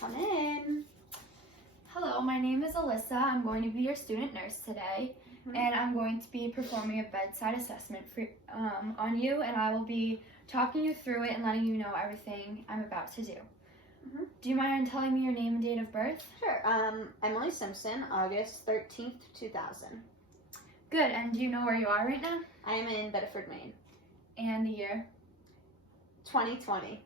Come in. Hello, my name is Alyssa. I'm going to be your student nurse today, and I'm going to be performing a bedside assessment on you, and I will be talking you through it and letting you know everything I'm about to do. Do you mind telling me your name and date of birth? Sure. Emily Simpson, August 13th, 2000. Good, and do you know where you are right now? I am in Bedford, Maine. And the year? 2020.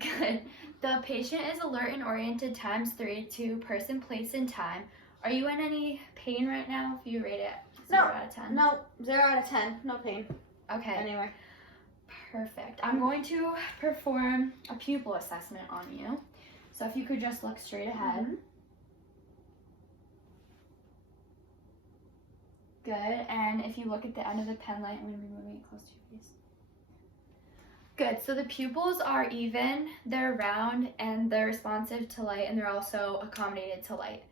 Good. The patient is alert and oriented ×3 to person, place, and time. Are you in any pain right now? If you rate it 0 out of 10. No, 0 out of 10. No pain. Okay. Anyway. Perfect. I'm going to perform a pupil assessment on you. So if you could just look straight ahead. Good. And if you look at the end of the pen light, I'm going to be moving it close to your face. Good. So the pupils are even, they're round, and they're responsive to light, and they're also accommodated to light.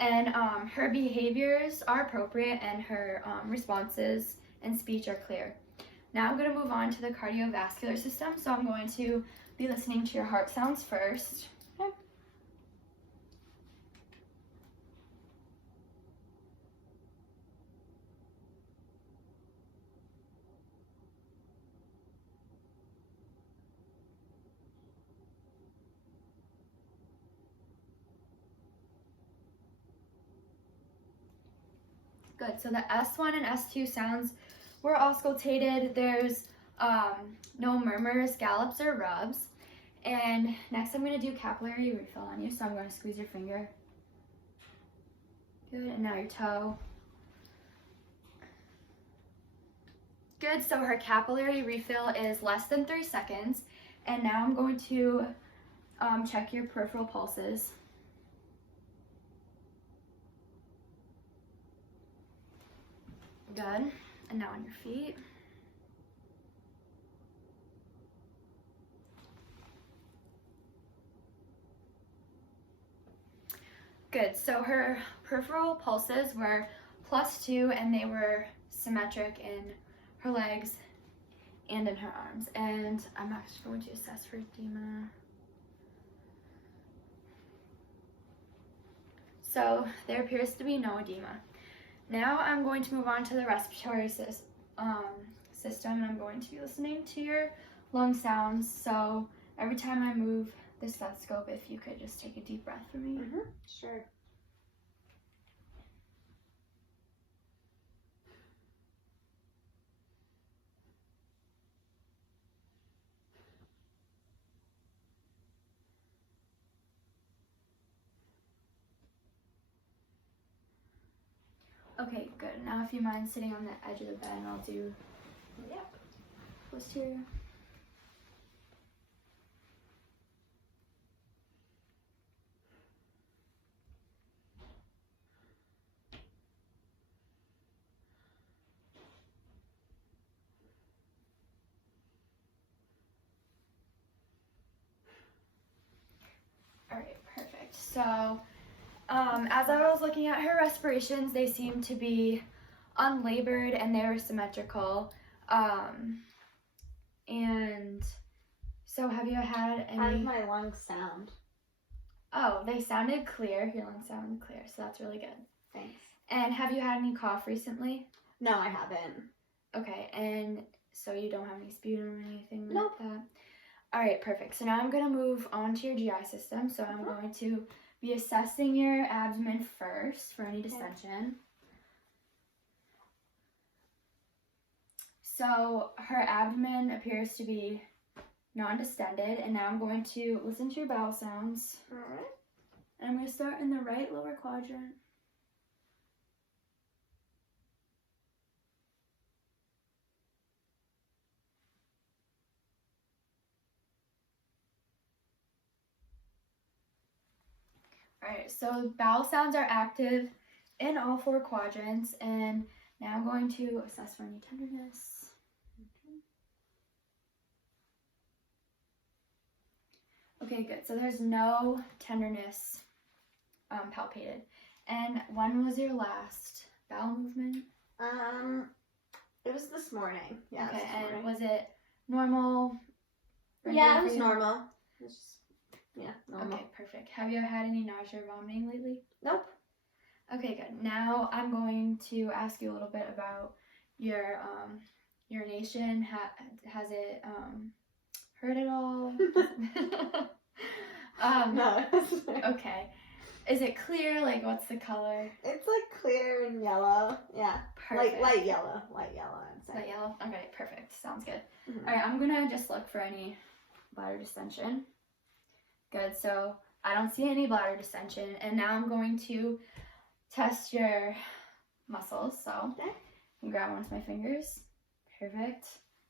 And her behaviors are appropriate, and her responses and speech are clear. Now I'm going to move on to the cardiovascular system. So I'm going to be listening to your heart sounds first. Okay. Good, so the S1 and S2 sounds were auscultated. There's no murmurs, gallops, or rubs. And next I'm going to do capillary refill on you, so I'm going to squeeze your finger. Good, and now your toe. Good, so her capillary refill is less than 3 seconds. And now I'm going to check your peripheral pulses. Good. And now on your feet. Good. So her peripheral pulses were +2, and they were symmetric in her legs and in her arms. And I'm actually going to assess for edema. So there appears to be no edema. Now I'm going to move on to the respiratory system, and I'm going to be listening to your lung sounds. So every time I move the stethoscope, if you could just take a deep breath for me. Sure. Okay, good. Now if you mind sitting on the edge of the bed, and I'll do posterior. All right, perfect. So as I was looking at her respirations, they seemed to be unlabored, and they were symmetrical. And so have you had any... How did my lungs sound? Oh, they sounded clear. Your lungs sounded clear, so that's really good. Thanks. And have you had any cough recently? No, I haven't. Okay, and so you don't have any sputum or anything Nope. like that? All right, perfect. So now I'm going to move on to your GI system. So I'm going to be assessing your abdomen first for any distension. So her abdomen appears to be non-distended, and now I'm going to listen to your bowel sounds. All right. And I'm going to start in the right lower quadrant. Alright, so bowel sounds are active in all 4 quadrants, and now I'm going to assess for any tenderness. Okay, good. So there's no tenderness palpated. And when was your last bowel movement? It was this morning. Yeah. Okay, This and morning. was it normal? Yeah, it was regular for you? normal. It was Yeah, normal. Okay, perfect. Have you ever had any nausea or vomiting lately? Nope. Okay, good. Now I'm going to ask you a little bit about your urination. Has it hurt at all? No. Okay. Is it clear? Like, what's the color? It's like clear and yellow. Yeah. Perfect. Light yellow. Light yellow, I'd say. Light yellow? Okay, perfect. Sounds good. Mhm. All right, I'm gonna just look for any bladder distension. Good, so I don't see any bladder distension, and now I'm going to test your muscles. So Okay. I can grab one with my fingers. Perfect.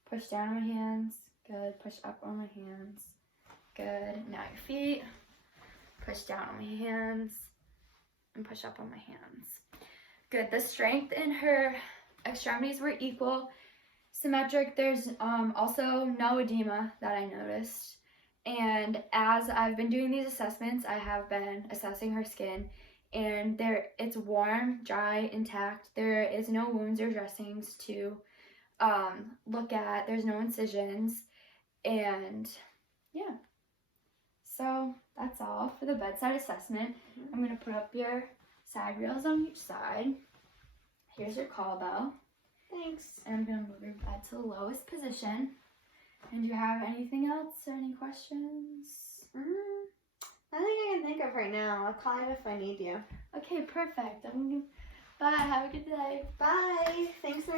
Push down on my hands. Good. Push up on my hands. Good. Now your feet. Push down on my hands and push up on my hands. Good. The strength in her extremities were equal, symmetric. There's also no edema that I noticed. And as I've been doing these assessments, I have been assessing her skin, and it's warm, dry, intact. There is no wounds or dressings to look at. There's no incisions, and yeah. So that's all for the bedside assessment. Mhm. I'm gonna put up your side rails on each side. Here's your call bell. Thanks. And I'm gonna move your bed to the lowest position. And do you have anything else or any questions? I think I can think of right now. I'll call you if I need you. Okay, perfect. Bye. Have a good day. Bye. Thanks for